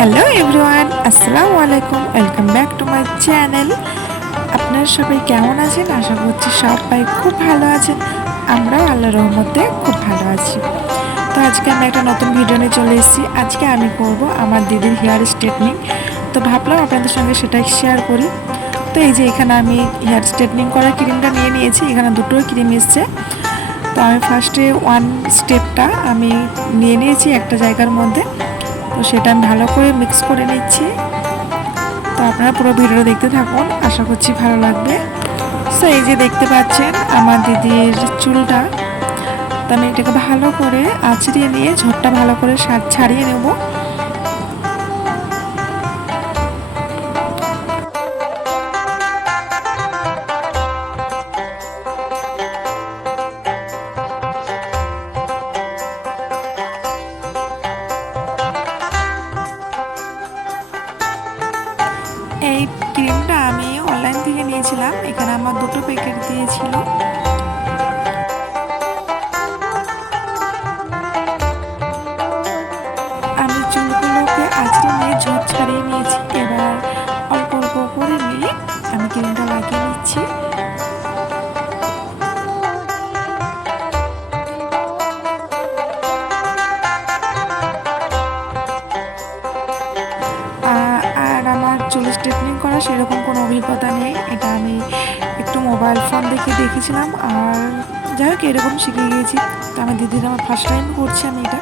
Hello everyone, আসসালামু আলাইকুম। Welcome back to my channel. আপনারা সবাই কেমন আছেন? আশা করছি সবাই খুব ভালো আছেন। আমরাও আল্লাহর রহমতে খুব ভালো আছি। তো আজকে আমি একটা নতুন ভিডিও নিয়ে চলে এসেছি। আজকে আমি করব আমার দিদির হেয়ার স্ট্রেটনিং। তো ভাবলাম আপনাদের সঙ্গে সেটাই শেয়ার করি। তো এই যে এখানে আমি হেয়ার স্ট্রেটনিং করার ক্রিমটা নিয়ে নিয়েছি। এখানে দুটো ক্রিম এসছে। তো আমি ফার্স্টে ওয়ান স্টেপটা আমি নিয়ে নিয়েছি একটা জায়গার মধ্যে। তো সেটা আমি ভালো করে মিক্স করে নিচ্ছি। তো আপনারা পুরো ভিডিও দেখতে থাকুন, আশা করছি ভালো লাগবে। সো এই যে দেখতে পাচ্ছেন আমার দিদির চুলটা। তো আমি এটাকে ভালো করে আঁচড়িয়ে নিয়ে ঝড়টা ভালো করে ছাড়িয়ে নেব। এই ক্রিমটা আমি অনলাইন থেকে নিয়েছিলাম। এখানে আমার দুটো প্যাকেট দিয়েছিল। আমি চুলগুলোকে আঁচড়ে নিয়ে ঝড় ছাড়িয়ে নিয়েছি। এবার অল্প অল্প করে নিয়ে আমি ক্রিমটা লাগিয়ে নিচ্ছি। আর আমার চুল স্ট্রেটনিং করা সেরকম কোনো অভিজ্ঞতা নেই। এটা আমি একটু মোবাইল ফোন দেখে দেখেছিলাম, আর যাই হোক এরকম শিখে গিয়েছি। তো আমার দিদির আমার ফার্স্ট টাইম করছি আমি এটা।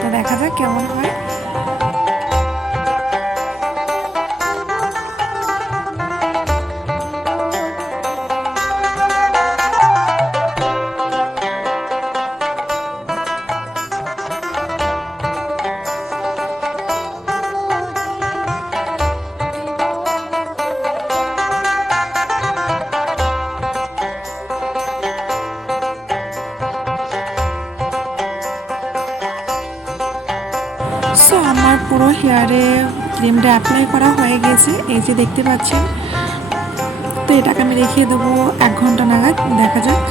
তো দেখা যাক কেমন হয়। সো আমার পুরো হেয়ারে ক্রিমটা অ্যাপ্লাই করা হয়ে গেছে, এই যে দেখতে পাচ্ছেন। তো এটাকে আমি রেখে দেবো 1 ঘন্টা নাগাদ, দেখা যাক।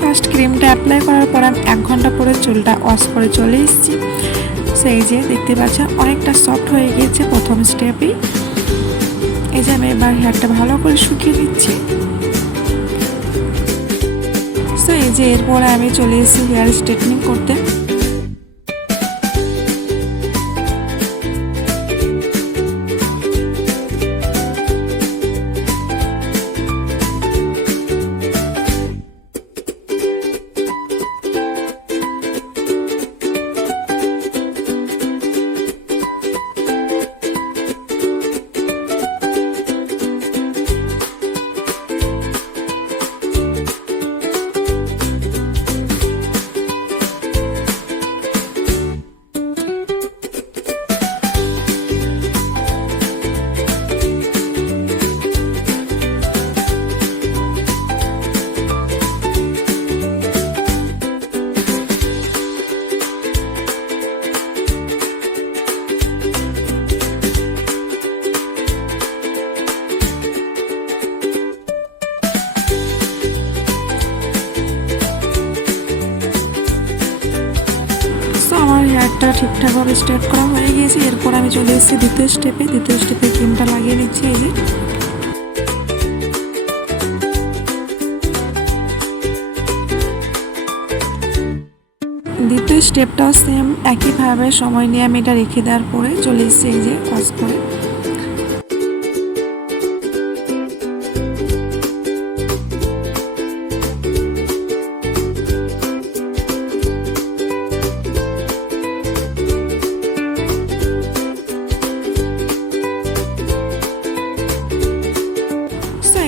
ফার্স্ট ক্রিমটা অ্যাপ্লাই করার পর আমি 1 ঘন্টা পরে চুলটা ওয়াশ করে চলে এসেছি। সেই যে দেখতে পাচ্ছেন অনেকটা সফট হয়ে গিয়েছে প্রথম স্টেপেই। এই যে আমি এবার হেয়ারটা ভালো করে শুকিয়ে নিচ্ছি। সো এই যে এরপরে আমি চলে এসেছি হেয়ার স্ট্রেটনিং করতে। আমার হেয়ারটা ঠিকঠাকভাবে স্ট্রেট করা হয়ে গিয়েছে। এরপর আমি চলে এসেছি দ্বিতীয় স্টেপে ক্রিমটা লাগিয়ে নিচ্ছি। এই যে দ্বিতীয় স্টেপটাও সেম একইভাবে সময় নিয়ে আমি এটা রেখে দেওয়ার পরে চলে এসেছি এই যে ওয়াশ করে।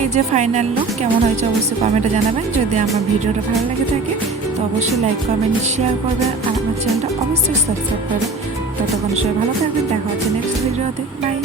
এই যে ফাইনাল লুক কেমন হয়েছে অবশ্যই কমেন্টে জানাবেন। যদি আমার ভিডিওটা ভালো লাগে থাকে তো অবশ্যই লাইক কমেন্ট শেয়ার করবেন, আর আমার চ্যানেলটা অবশ্যই সাবস্ক্রাইব করবেন। ততক্ষণ সবাই ভালো থাকবেন, দেখা হচ্ছে নেক্সট ভিডিওতে। বাই।